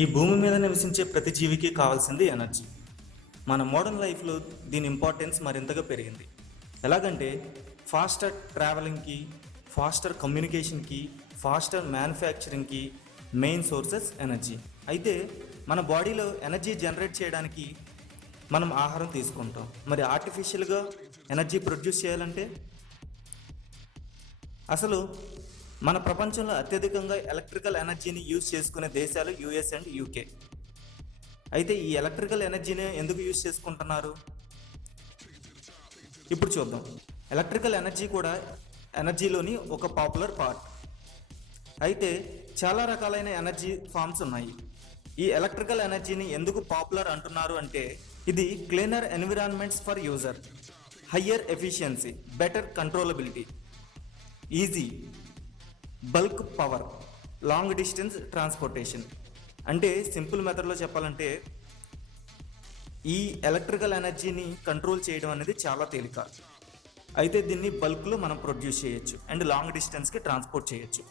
ఈ భూమి మీద నివసించే ప్రతి జీవికి కావాల్సింది ఎనర్జీ. మన మోడర్న్ లైఫ్లో దీని ఇంపార్టెన్స్ మరింతగా పెరిగింది. ఎలాగంటే ఫాస్టర్ ట్రావెలింగ్కి, ఫాస్టర్ కమ్యూనికేషన్కి, ఫాస్టర్ మ్యానుఫ్యాక్చరింగ్కి మెయిన్ సోర్సెస్ ఎనర్జీ. అయితే మన బాడీలో ఎనర్జీ జనరేట్ చేయడానికి మనం ఆహారం తీసుకుంటాం. మరి ఆర్టిఫిషియల్గా ఎనర్జీ ప్రొడ్యూస్ చేయాలంటే అసలు మన ప్రపంచంలో అత్యధికంగా ఎలక్ట్రికల్ ఎనర్జీని యూజ్ చేసుకునే దేశాలు యుఎస్ అండ్ యూకే. అయితే ఈ ఎలక్ట్రికల్ ఎనర్జీని ఎందుకు యూజ్ చేసుకుంటున్నారు ఇప్పుడు చూద్దాం. ఎలక్ట్రికల్ ఎనర్జీ కూడా ఎనర్జీలోని ఒక పాపులర్ పార్ట్. అయితే చాలా రకాలైన ఎనర్జీ ఫామ్స్ ఉన్నాయి. ఈ ఎలక్ట్రికల్ ఎనర్జీని ఎందుకు పాపులర్ అంటున్నారు అంటే ఇది cleaner environments for user, higher efficiency, better controllability, easy, bulk power, long distance transportation. అంటే సింపుల్ మెథడ్లో చెప్పాలంటే ఈ ఎలక్ట్రికల్ ఎనర్జీని కంట్రోల్ చేయడం అనేది చాలా తేలిక. అయితే దీన్ని బల్క్లో మనం ప్రొడ్యూస్ చేయొచ్చు అండ్ లాంగ్ డిస్టెన్స్కి ట్రాన్స్పోర్ట్ చేయొచ్చు.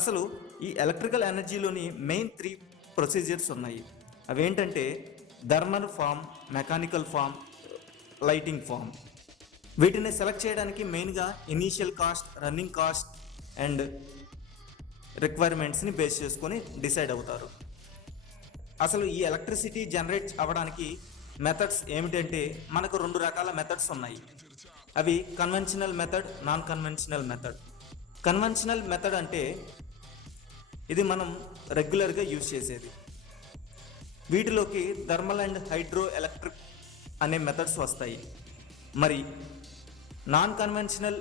అసలు ఈ ఎలక్ట్రికల్ ఎనర్జీలోని మెయిన్ 3 ప్రొసీజర్స్ ఉన్నాయి. అవేంటంటే thermal form, mechanical form, lighting form. వీటిని సెలెక్ట్ చేయడానికి మెయిన్గా initial cost, running cost and రిక్వైర్మెంట్స్ని బేస్ చేసుకొని డిసైడ్ అవుతారు. అసలు ఈ ఎలక్ట్రిసిటీ జనరేట్ అవ్వడానికి మెథడ్స్ ఏమిటంటే మనకు 2 రకాల మెథడ్స్ ఉన్నాయి. అవి conventional method, non conventional method. Conventional method అంటే ఇది మనం రెగ్యులర్గా యూజ్ చేసేది. వీటిలోకి థర్మల్ అండ్ హైడ్రో ఎలక్ట్రిక్ అనే మెథడ్స్ వస్తాయి. మరి నాన్ కన్వెన్షనల్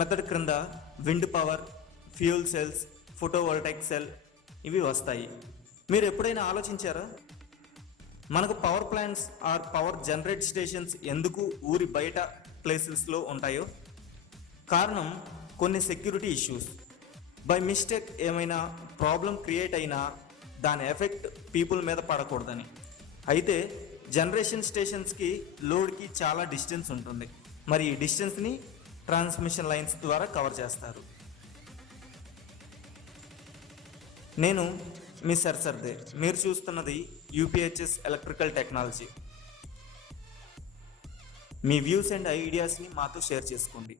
మెథడ్ క్రింద wind power, fuel cells, photovoltaic cell ఇవి వస్తాయి. మీరు ఎప్పుడైనా ఆలోచించారా మనకు power plants or power generate stations ఎందుకు ఊరి బయట ప్లేసెస్లో ఉంటాయో? కారణం కొన్ని సెక్యూరిటీ ఇష్యూస్. బై మిస్టేక్ ఏమైనా ప్రాబ్లం క్రియేట్ అయినా దాని ఎఫెక్ట్ పీపుల్ మీద పడకూడదని. అయితే జనరేషన్ స్టేషన్స్కి లోడ్కి చాలా డిస్టెన్స్ ఉంటుంది. మరి ఈ డిస్టెన్స్ని ట్రాన్స్మిషన్ లైన్స్ ద్వారా కవర్ చేస్తారు. నేను మీ సర్సర్దే. మీరు చూస్తున్నది యూపీహెచ్ఎస్ ఎలక్ట్రికల్ టెక్నాలజీ. మీ వ్యూస్ అండ్ ఐడియాస్ని మాతో షేర్ చేసుకోండి.